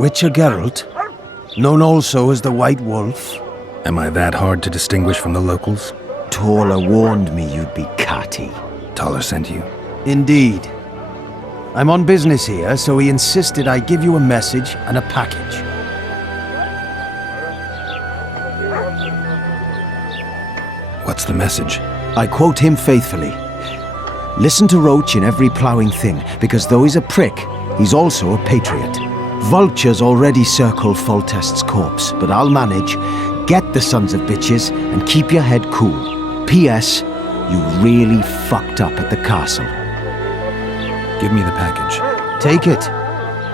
Witcher Geralt, known also as the White Wolf. Am I that hard to distinguish from the locals? Taller warned me you'd be catty. Taller sent you? Indeed. I'm on business here, so he insisted I give you a message and a package. What's the message? I quote him faithfully. Listen to Roach in every ploughing thing, because though he's a prick, he's also a patriot. Vultures already circle Foltest's corpse, but I'll manage. Get the sons of bitches and keep your head cool. P.S. You really fucked up at the castle. Give me the package. Take it.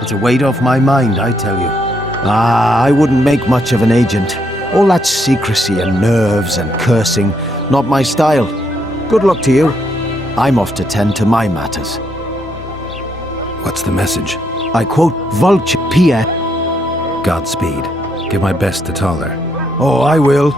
It's a weight off my mind, I tell you. I wouldn't make much of an agent. All that secrecy and nerves and cursing, not my style. Good luck to you. I'm off to tend to my matters. What's the message? I quote Vulture P.S. Godspeed. Give my best to Taller. Oh, I will.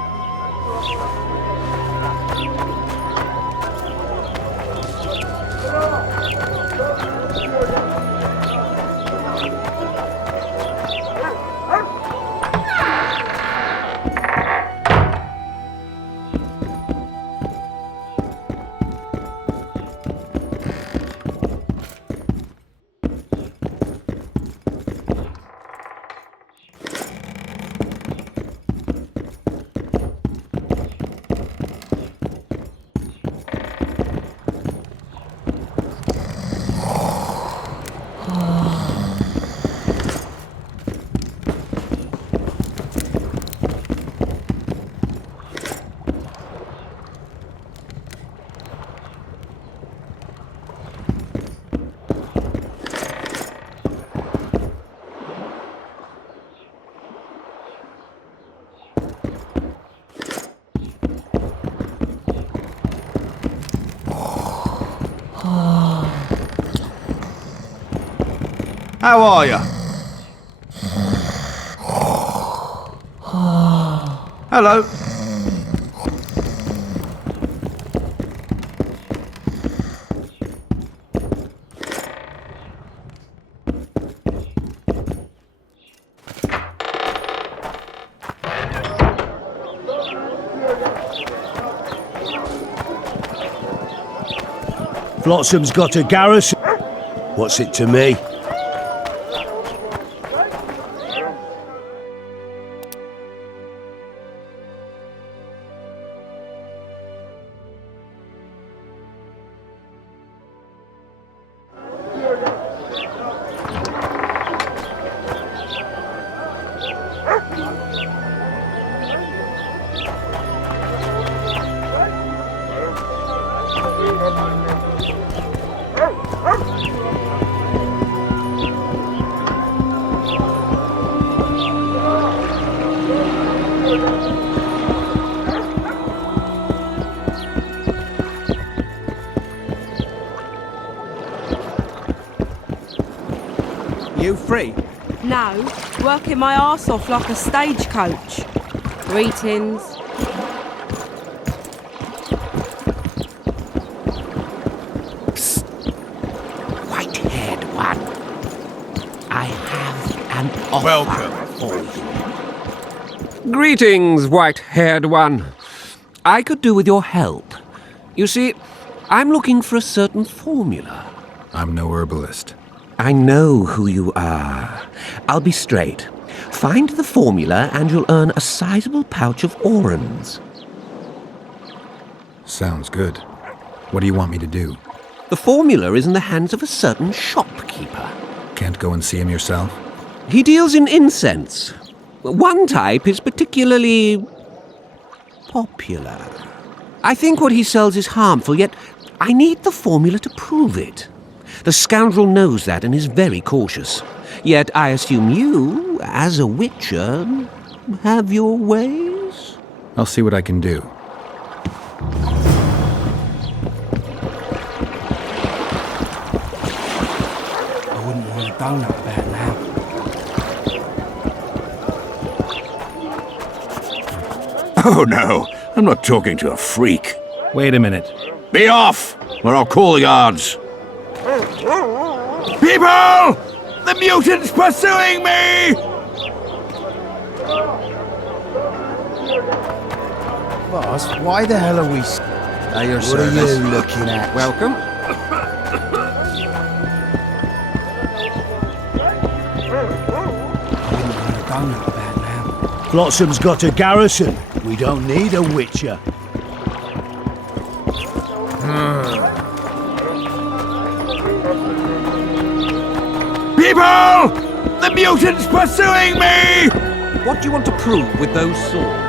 How are you? Hello. Flotsam's got a garrison. What's it to me? You free? No, working my arse off like a stagecoach. Greetings. Psst. White-haired one. I have an offer for you. Greetings, white-haired one. I could do with your help. You see, I'm looking for a certain formula. I'm no herbalist. I know who you are. I'll be straight. Find the formula and you'll earn a sizable pouch of orans. Sounds good. What do you want me to do? The formula is in the hands of a certain shopkeeper. Can't go and see him yourself? He deals in incense. One type is particularly popular. I think what he sells is harmful, yet I need the formula to prove it. The scoundrel knows that and is very cautious. Yet I assume you, as a witcher, have your ways? I'll see what I can do. I wouldn't want a donut about now. Oh no, I'm not talking to a freak. Wait a minute. Be off, or I'll call the guards. People! The mutant's pursuing me! Boss, why the hell are we... At your What are service. you looking at? Welcome. Flotsam's got a garrison. We don't need a witcher. People! The mutant's pursuing me! What do you want to prove with those swords?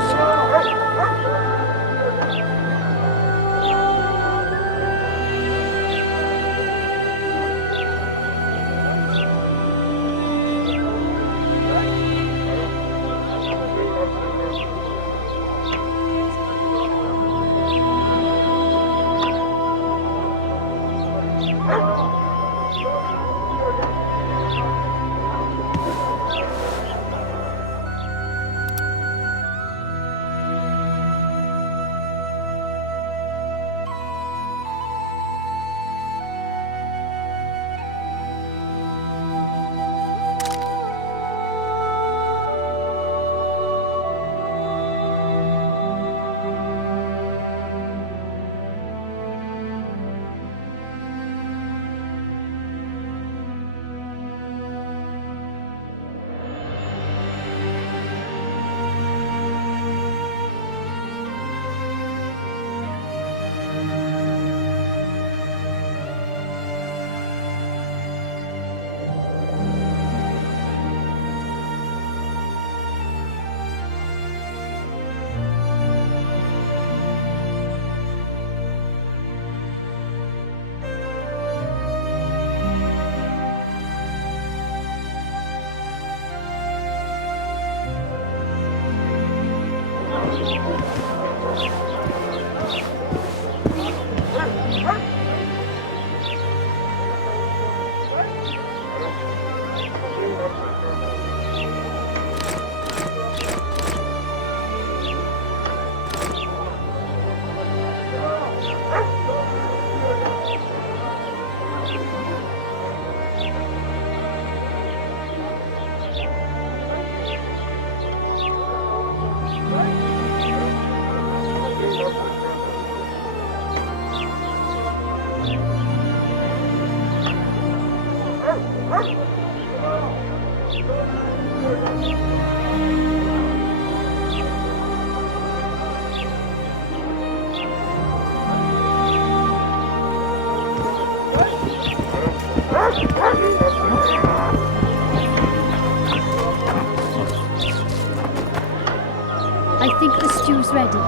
I think the stew's ready.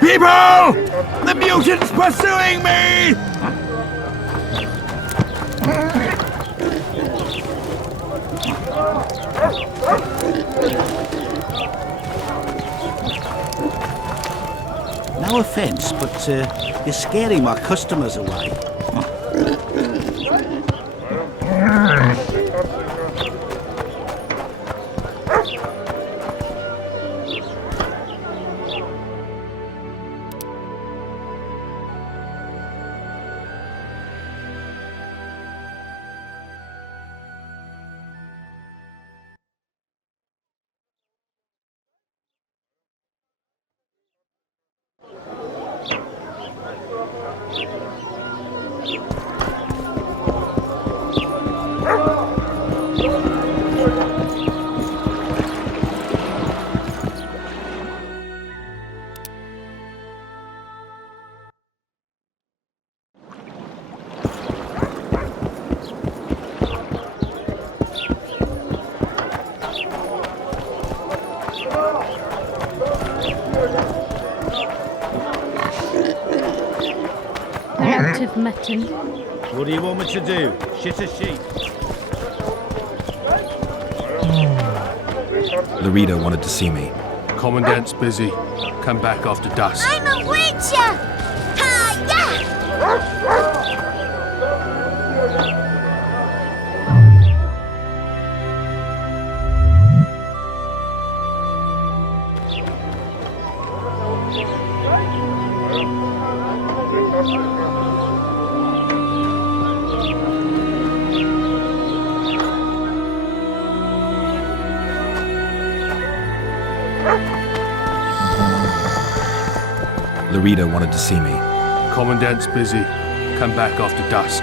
People! The mutant's pursuing me! No offence, but you're scaring my customers away. out of mutton. What do you want me to do? Shit a sheep? Laredo wanted to see me. Commandant's busy. Come back after dusk. I'm a witcher! Laredo wanted to see me. Commandant's busy. Come back after dusk.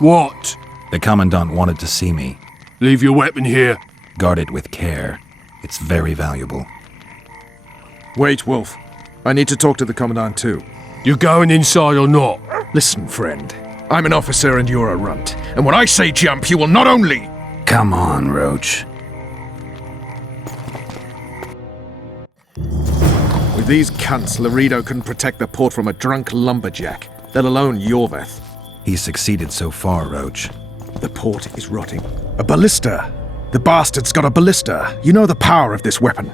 What? The Commandant wanted to see me. Leave your weapon here. Guard it with care. It's very valuable. Wait, Wolf. I need to talk to the Commandant too. You going inside or not? Listen, friend. I'm an officer and you're a runt. And when I say jump, you will not only... Come on, Roach. With these cunts, Laredo couldn't protect the port from a drunk lumberjack, let alone Yorveth. He's succeeded so far, Roach. The port is rotting. A ballista. The bastard's got a ballista. You know the power of this weapon.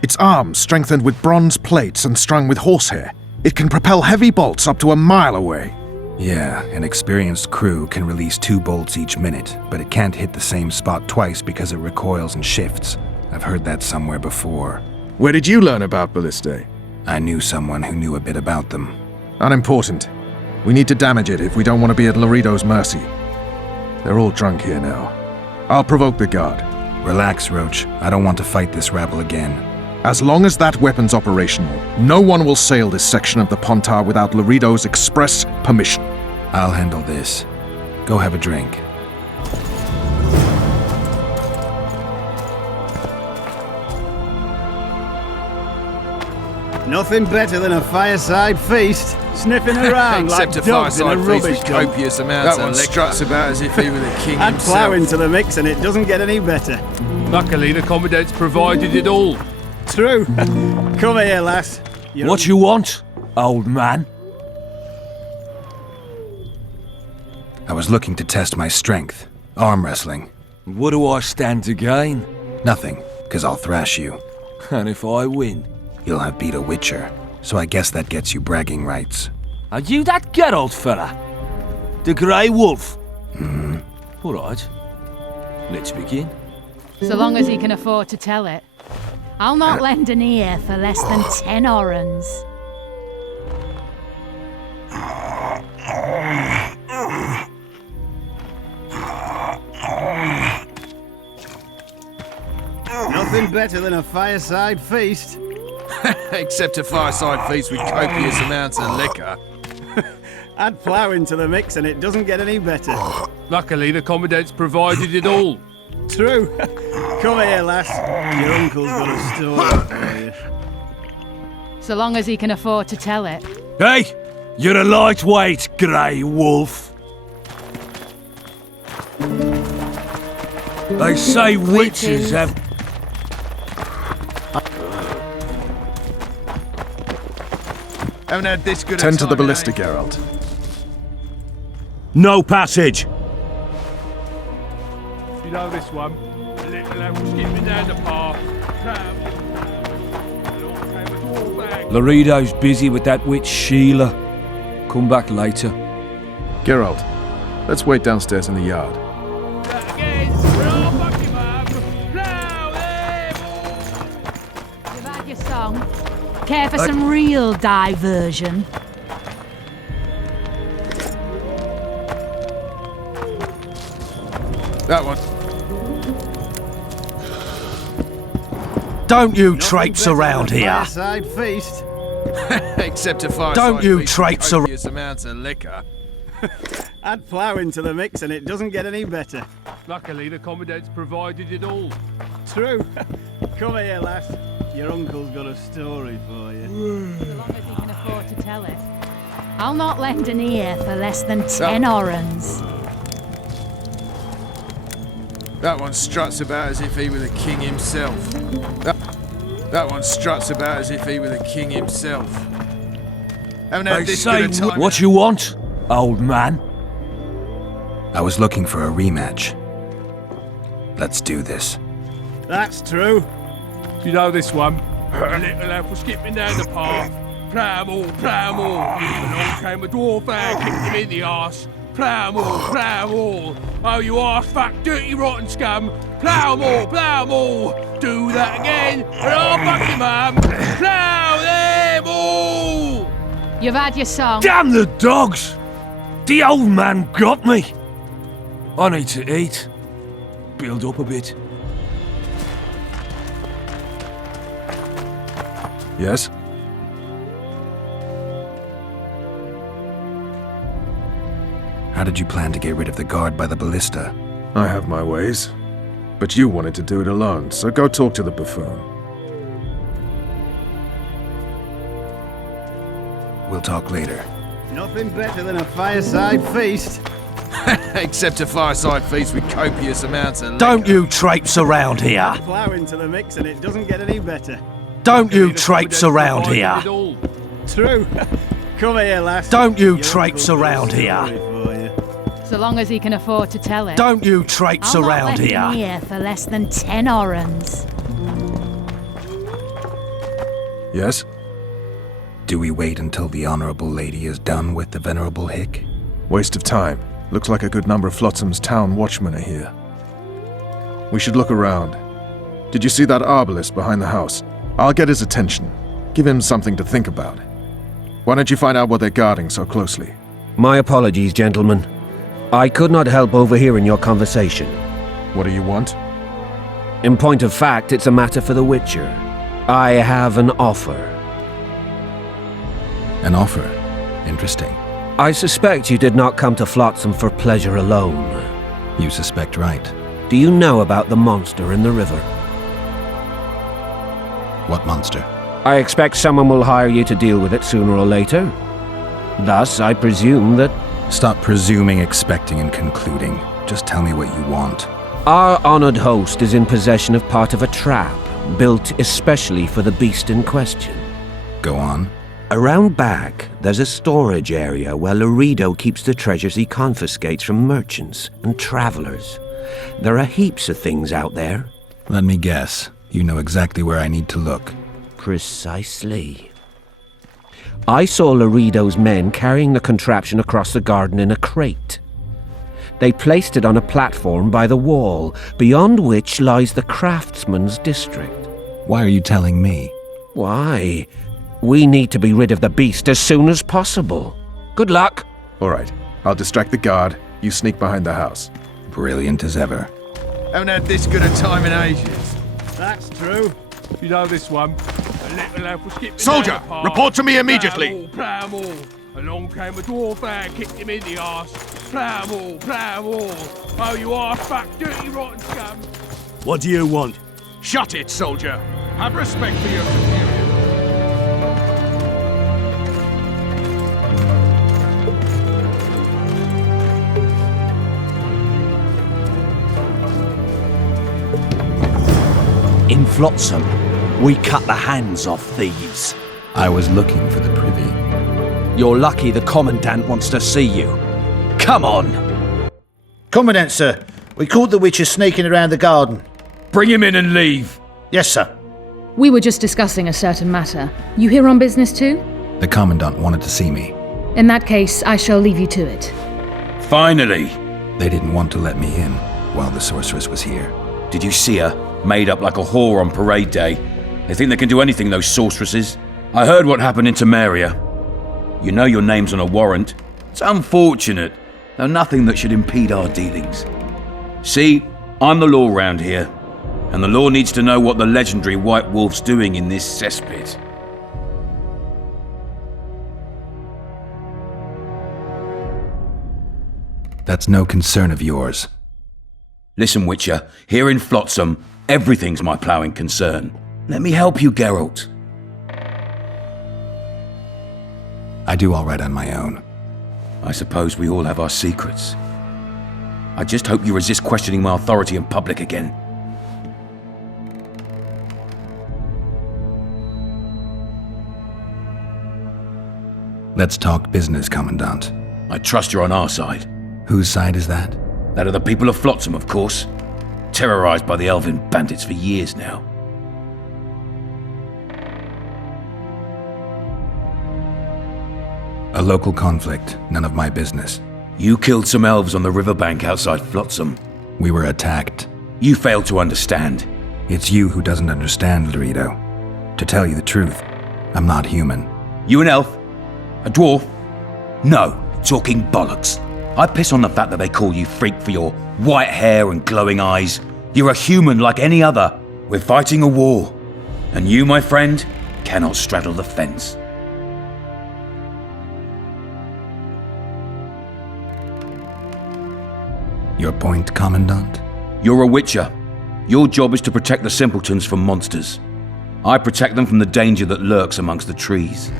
Its arms strengthened with bronze plates and strung with horsehair. It can propel heavy bolts up to a mile away. Yeah, an experienced crew can release 2 bolts each minute, but it can't hit the same spot twice because it recoils and shifts. I've heard that somewhere before. Where did you learn about ballistae? I knew someone who knew a bit about them. Unimportant. We need to damage it if we don't want to be at Laredo's mercy. They're all drunk here now. I'll provoke the guard. Relax, Roach. I don't want to fight this rabble again. As long as that weapon's operational, no one will sail this section of the Pontar without Laredo's express permission. I'll handle this. Go have a drink. Nothing better than a fireside feast. Sniffing around Except like a dogs in a fireside feast rubbish with dump. copious amounts That of one liquor. struts about as if he were the king Add himself. plough into the mix and it doesn't get any better. Luckily, the Commandant's provided it all. True. Come here, lass. What you want, old man? I was looking to test my strength. Arm wrestling. What do I stand to gain? Nothing, 'cause I'll thrash you. And if I win? You'll have beat a witcher, so I guess that gets you bragging rights. Are you that Geralt fella? The Grey Wolf? All right. Let's begin. So long as he can afford to tell it. I'll not lend an ear for less than 10 orans. Nothing better than a fireside feast. Except a fireside feast with copious amounts of liquor. Add plough into the mix and it doesn't get any better. Luckily, the Commandant's provided it all. True. Come here, lass. Your uncle's got a story for you. So long as he can afford to tell it. Hey, you're a lightweight, Grey Wolf. They say witches have... Haven't had this good a Tend to time the in ballista, ages. Geralt. No passage! You know this one. A little lad was skipping down the path. Laredo's busy with that witch Sheila. Come back later. Geralt, let's wait downstairs in the yard. You've had your song. Care for some real diversion? That one. Don't you Nothing traipse better around than a here! Fireside feast. Except a fireside Don't you feast with traipse around- copious amounts of liquor. Add plough into the mix and it doesn't get any better. Luckily, the Commandant's provided it all. True. Come here, lass. Your uncle's got a story for you. So long as he can afford afford to tell it. I'll not lend an ear for less than 10 orans. That one struts about as if he were the king himself. That one struts about as if he were the king himself. Haven't had this good a time. What you want, old man? I was looking for a rematch. Let's do this. That's true. You know this one? A little elf was skipping down the path. Plough 'em all, plough 'em all. Along came a dwarf and kicked him in the arse. Plough 'em all, plough 'em all. Oh, you arse-fuck, dirty, rotten scum. Plough 'em all, plough 'em all. Do that again, and I'll fuck your mum. Plough them all! You've had your song. Damn the dogs! The old man got me. I need to eat. Build up a bit. Yes? How did you plan to get rid of the guard by the ballista? I have my ways. But you wanted to do it alone, so go talk to the buffoon. We'll talk later. Nothing better than a fireside feast. Except a fireside feast with copious amounts of Don't you traipse around here. Plough into the mix and it doesn't get any better. Don't you traipse around here. True. Come here, lass. Don't you Your traipse uncle's got a around here. story for you. So long as he can afford to tell it. Don't you traipse I'll around not lend an here. ear for less than 10 orans. Yes? Do we wait until the honorable lady is done with the venerable hick? Waste of time. Looks like a good number of Flotsam's town watchmen are here. We should look around. Did you see that arbalist behind the house? I'll get his attention. Give him something to think about. Why don't you find out what they're guarding so closely? My apologies, gentlemen. I could not help overhearing your conversation. What do you want? In point of fact, it's a matter for the Witcher. I have an offer. An offer? Interesting. I suspect you did not come to Flotsam for pleasure alone. You suspect right. Do you know about the monster in the river? What monster? I expect someone will hire you to deal with it sooner or later. Thus, I presume that... Stop presuming, expecting, and concluding. Just tell me what you want. Our honored host is in possession of part of a trap, built especially for the beast in question. Go on. Around back, there's a storage area where Laredo keeps the treasures he confiscates from merchants and travelers. There are heaps of things out there. Let me guess. You know exactly where I need to look. Precisely. I saw Laredo's men carrying the contraption across the garden in a crate. They placed it on a platform by the wall, beyond which lies the craftsman's district. Why are you telling me? Why? We need to be rid of the beast as soon as possible. Good luck. All right. I'll distract the guard. You sneak behind the house. Brilliant as ever. Haven't had this good a time in ages. That's true. You know this one? A little elf was skipping Soldier, down the path. report to me immediately. Plough 'em all. Along came a dwarf and kicked him in the arse. Plough 'em all, plough 'em all. Oh, you arse-fuck, dirty, rotten scum. What do you want? Shut it, soldier. Have respect for your superior. In Flotsam, we cut the hands off thieves. I was looking for the privy. You're lucky the Commandant wants to see you. Come on! Commandant, sir. We caught the Witcher sneaking around the garden. Bring him in and leave. Yes, sir. We were just discussing a certain matter. You here on business too? The Commandant wanted to see me. In that case, I shall leave you to it. Finally! They didn't want to let me in while the sorceress was here. Did you see her? Made up like a whore on parade day. They think they can do anything, those sorceresses. I heard what happened in Temeria. You know your name's on a warrant. It's unfortunate, though nothing that should impede our dealings. See, I'm the law round here, and the law needs to know what the legendary White Wolf's doing in this cesspit. That's no concern of yours. Listen, Witcher, here in Flotsam, everything's my ploughing concern. Let me help you, Geralt. I do all right on my own. I suppose we all have our secrets. I just hope you resist questioning my authority in public again. Let's talk business, Commandant. I trust you're on our side. Whose side is that? That of the people of Flotsam, of course. Terrorized by the elven bandits for years now. A local conflict, none of my business. You killed some elves on the riverbank outside Flotsam. We were attacked. You failed to understand. It's you who doesn't understand, Laredo. To tell you the truth, I'm not human. You an elf? A dwarf? No, talking bollocks. I piss on the fact that they call you freak for your white hair and glowing eyes. You're a human like any other. We're fighting a war. And you, my friend, cannot straddle the fence. Your point, Commandant? You're a witcher. Your job is to protect the simpletons from monsters. I protect them from the danger that lurks amongst the trees.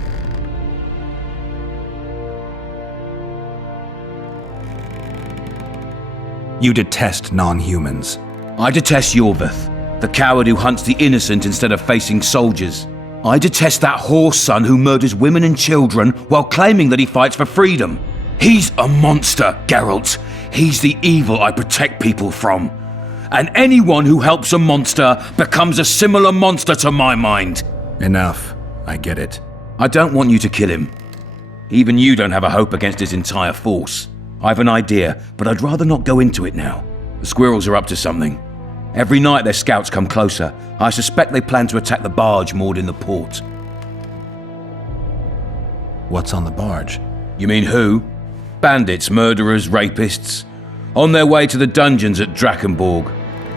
You detest non-humans. I detest Yorvith, the coward who hunts the innocent instead of facing soldiers. I detest that whore son who murders women and children while claiming that he fights for freedom. He's a monster, Geralt. He's the evil I protect people from. And anyone who helps a monster becomes a similar monster to my mind. Enough. I get it. I don't want you to kill him. Even you don't have a hope against his entire force. I have an idea, but I'd rather not go into it now. The squirrels are up to something. Every night their scouts come closer. I suspect they plan to attack the barge moored in the port. What's on the barge? You mean who? Bandits, murderers, rapists. On their way to the dungeons at Drakenborg.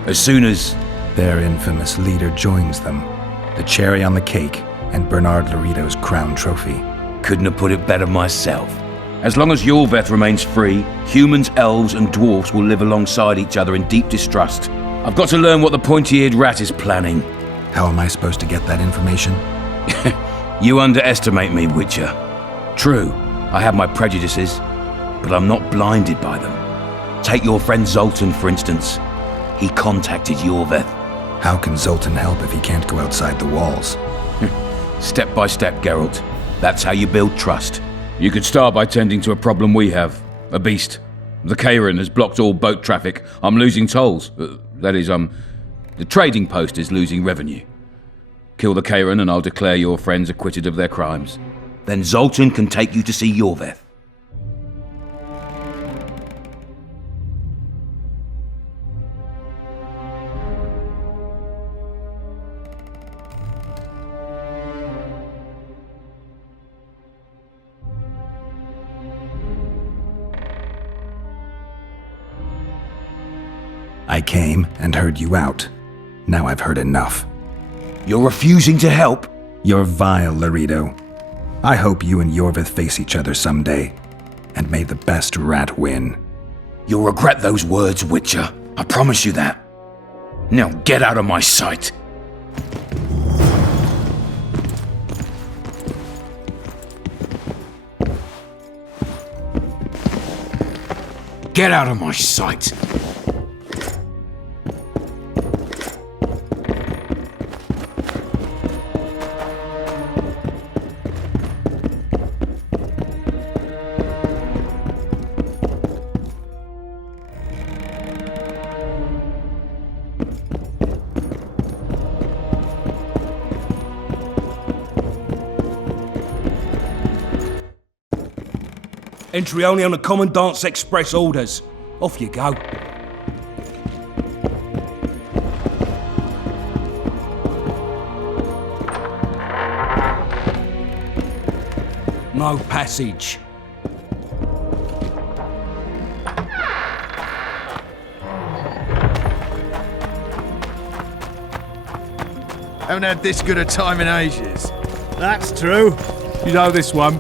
As soon as... Their infamous leader joins them. The cherry on the cake, and Bernard Laredo's crown trophy. Couldn't have put it better myself. As long as Yorveth remains free, humans, elves, and dwarfs will live alongside each other in deep distrust. I've got to learn what the pointy-eared rat is planning. How am I supposed to get that information? You underestimate me, Witcher. True, I have my prejudices, but I'm not blinded by them. Take your friend Zoltan, for instance. He contacted Yorveth. How can Zoltan help if he can't go outside the walls? Step by step, Geralt. That's how you build trust. You could start by tending to a problem we have. A beast. The Kairin has blocked all boat traffic. I'm losing tolls. That is, the trading post is losing revenue. Kill the Kairin and I'll declare your friends acquitted of their crimes. Then Zoltan can take you to see Yorveth. I came and heard you out. Now I've heard enough. You're refusing to help? You're vile, Laredo. I hope you and Yorveth face each other someday, and may the best rat win. You'll regret those words, Witcher. I promise you that. Now get out of my sight. Get out of my sight. Entry only on the Commandant's express orders. Off you go. No passage. Haven't had this good a time in ages. That's true. You know this one.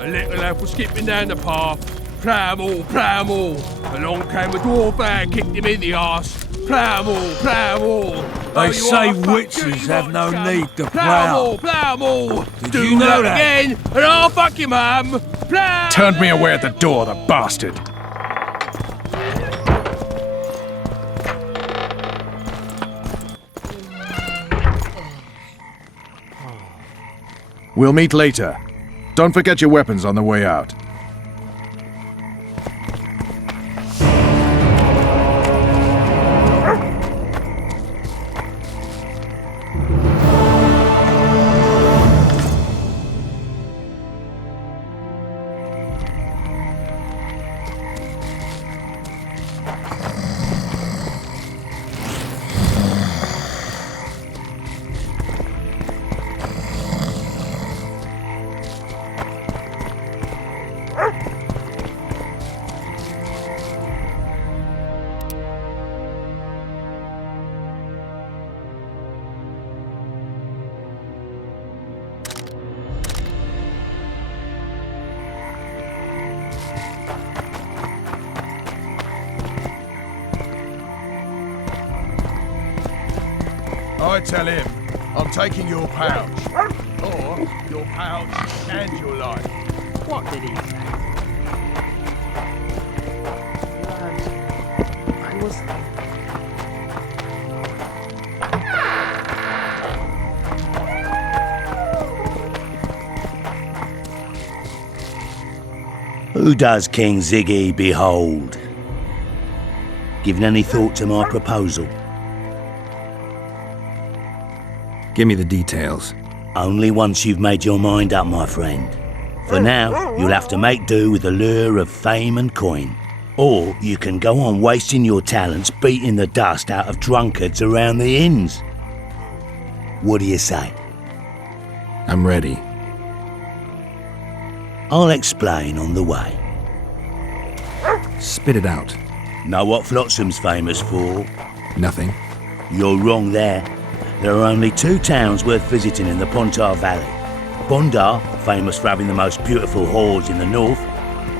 A little elf was skipping down the path. Plough 'em all, plough 'em all. Along came a dwarf and kicked him in the arse. Plough 'em all, plough 'em all. They you say are fuck witches dirty have no rotten need scum. to Plough 'em plough. all, plough 'em all. Did Do you know that? again, and I'll fuck your mum. Plough. Turned me away at the door, the bastard. We'll meet later. Don't forget your weapons on the way out. I tell him, I'm taking your pouch. Or your pouch and your life. What did he say? I was... Who does King Ziggy behold? Given any thought to my proposal? Give me the details. Only once you've made your mind up, my friend. For now, you'll have to make do with the lure of fame and coin. Or you can go on wasting your talents beating the dust out of drunkards around the inns. What do you say? I'm ready. I'll explain on the way. Spit it out. Know what Flotsam's famous for? Nothing. You're wrong there. There are only two towns worth visiting in the Pontar Valley. Bondar, famous for having the most beautiful whores in the north,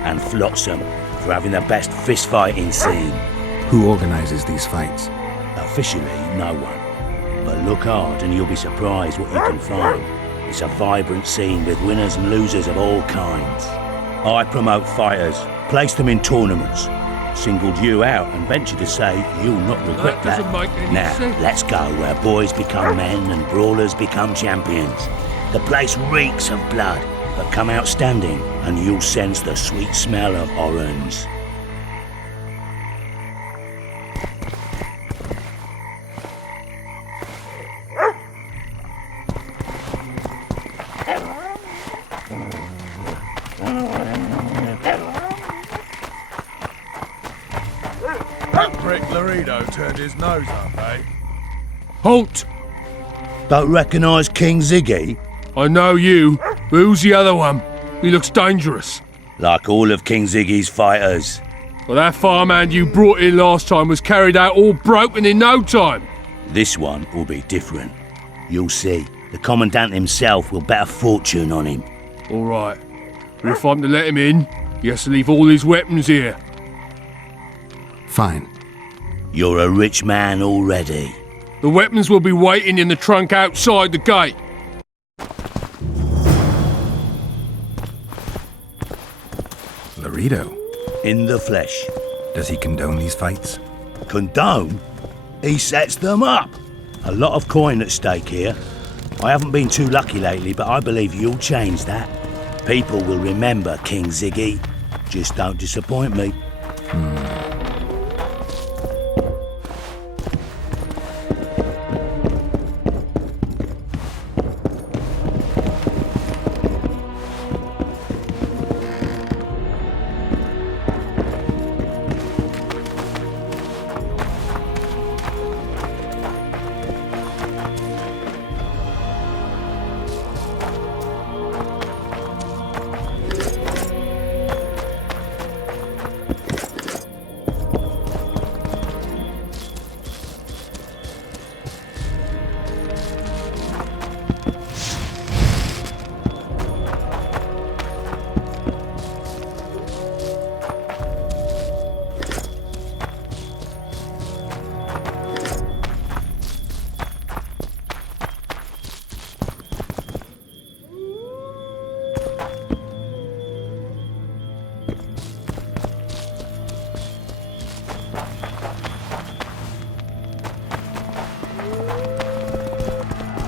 and Flotsam, for having the best fist-fighting scene. Who organizes these fights? Officially, no one. But look hard and you'll be surprised what you can find. It's a vibrant scene with winners and losers of all kinds. I promote fighters, place them in tournaments. Singled you out and venture to say you'll not regret that. Doesn't make any Now, sense. let's go where boys become men and brawlers become champions. The place reeks of blood, but come out standing and you'll sense the sweet smell of orange. That prick Laredo turned his nose up, eh? Halt! Don't recognise King Ziggy? I know you, but who's the other one? He looks dangerous. Like all of King Ziggy's fighters. Well, that farmhand you brought in last time was carried out all broken in no time. This one will be different. You'll see. The Commandant himself will bet a fortune on him. All right. But if I'm to let him in, he has to leave all his weapons here. Fine. You're a rich man already. The weapons will be waiting in the trunk outside the gate. Laredo. In the flesh. Does he condone these fights? Condone? He sets them up. A lot of coin at stake here. I haven't been too lucky lately, but I believe you'll change that. People will remember King Ziggy. Just don't disappoint me.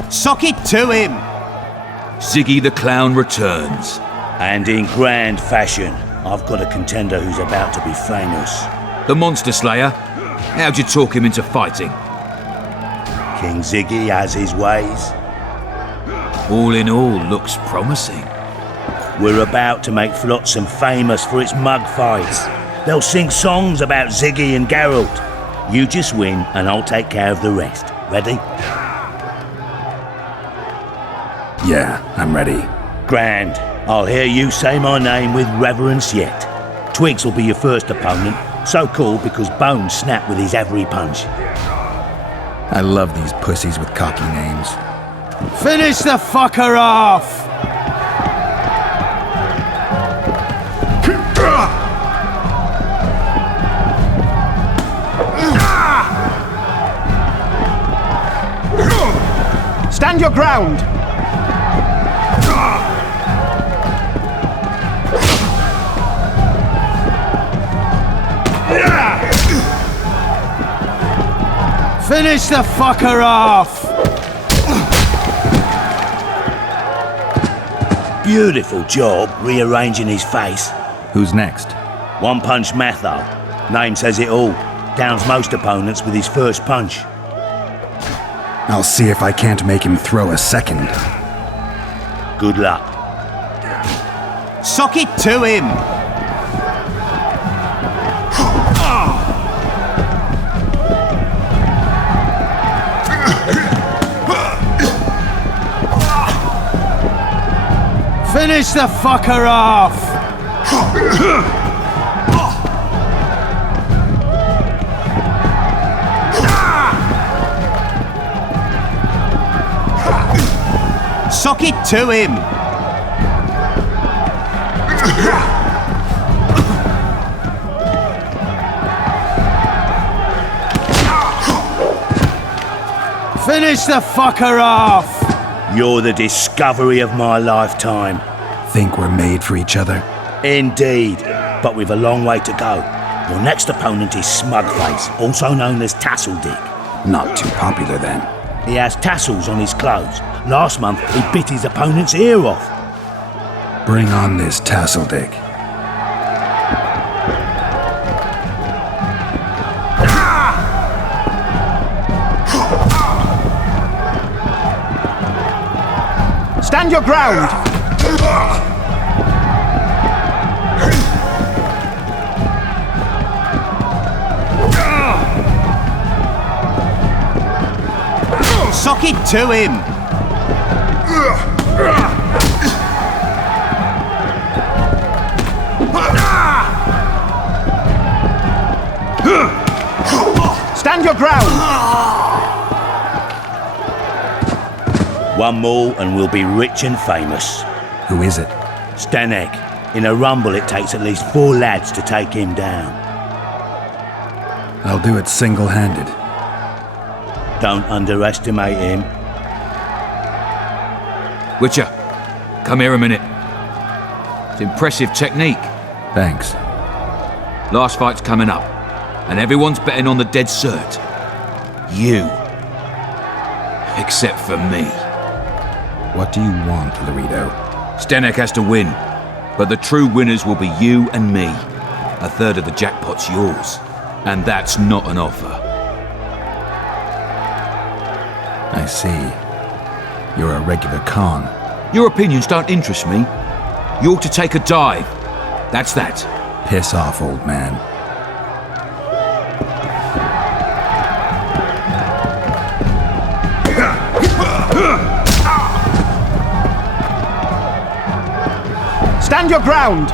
Sock it to him! Ziggy the Clown returns. And in grand fashion, I've got a contender who's about to be famous. The Monster Slayer? How'd you talk him into fighting? King Ziggy has his ways. All in all, looks promising. We're about to make Flotsam famous for its mug fights. They'll sing songs about Ziggy and Geralt. You just win and I'll take care of the rest. Ready? Yeah, I'm ready. Grand. I'll hear you say my name with reverence yet. Twigs will be your first opponent, so called because Bones snapped with his every punch. I love these pussies with cocky names. Finish the fucker off! Stand your ground! Finish the fucker off! Beautiful job rearranging his face. Who's next? One Punch Matho. Name says it all. Downs most opponents with his first punch. I'll see if I can't make him throw a second. Good luck. Sock it to him! Finish the fucker off! Sock it to him! Finish the fucker off! You're the discovery of my lifetime. Think we're made for each other? Indeed, but we've a long way to go. Your next opponent is Smugface, also known as Tassel Dick. Not too popular then. He has tassels on his clothes. Last month, he bit his opponent's ear off. Bring on this Tassel Dick. Stand your ground! Sock it to him! Stand your ground! One more and we'll be rich and famous. Who is it? Stanek. In a rumble it takes at least 4 lads to take him down. I'll do it single-handed. Don't underestimate him. Witcher, come here a minute. It's impressive technique. Thanks. Last fight's coming up, and everyone's betting on the dead cert. You. Except for me. What do you want, Laredo? Stanek has to win, but the true winners will be you and me. A third of the jackpot's yours, and that's not an offer. I see. You're a regular con. Your opinions don't interest me. You ought to take a dive. That's that. Piss off, old man. Stand your ground!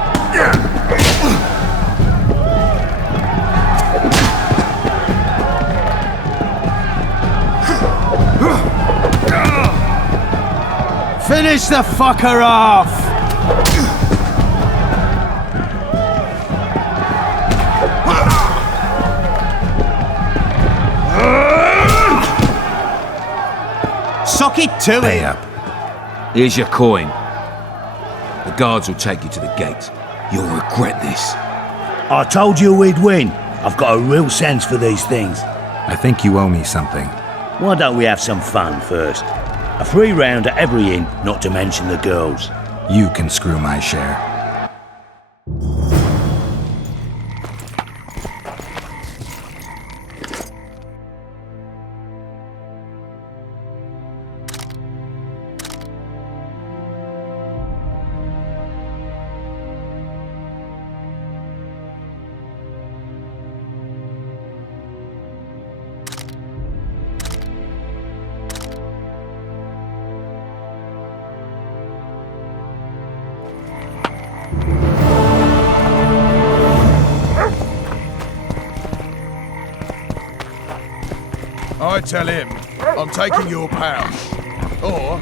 Finish the fucker off! Sock it to Pay him! up. Here's your coin. The guards will take you to the gate. You'll regret this. I told you we'd win. I've got a real sense for these things. I think you owe me something. Why don't we have some fun first? A free round at every inn, not to mention the girls. You can screw my share. I tell him, I'm taking your pouch. Or...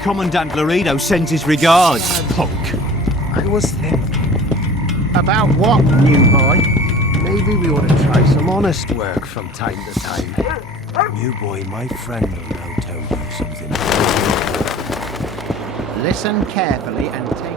Commandant Laredo sends his regards, punk. I was thinking. About what, new boy? Maybe we ought to try some honest work from time to time. New boy, my friend will now tell you something. Listen carefully and take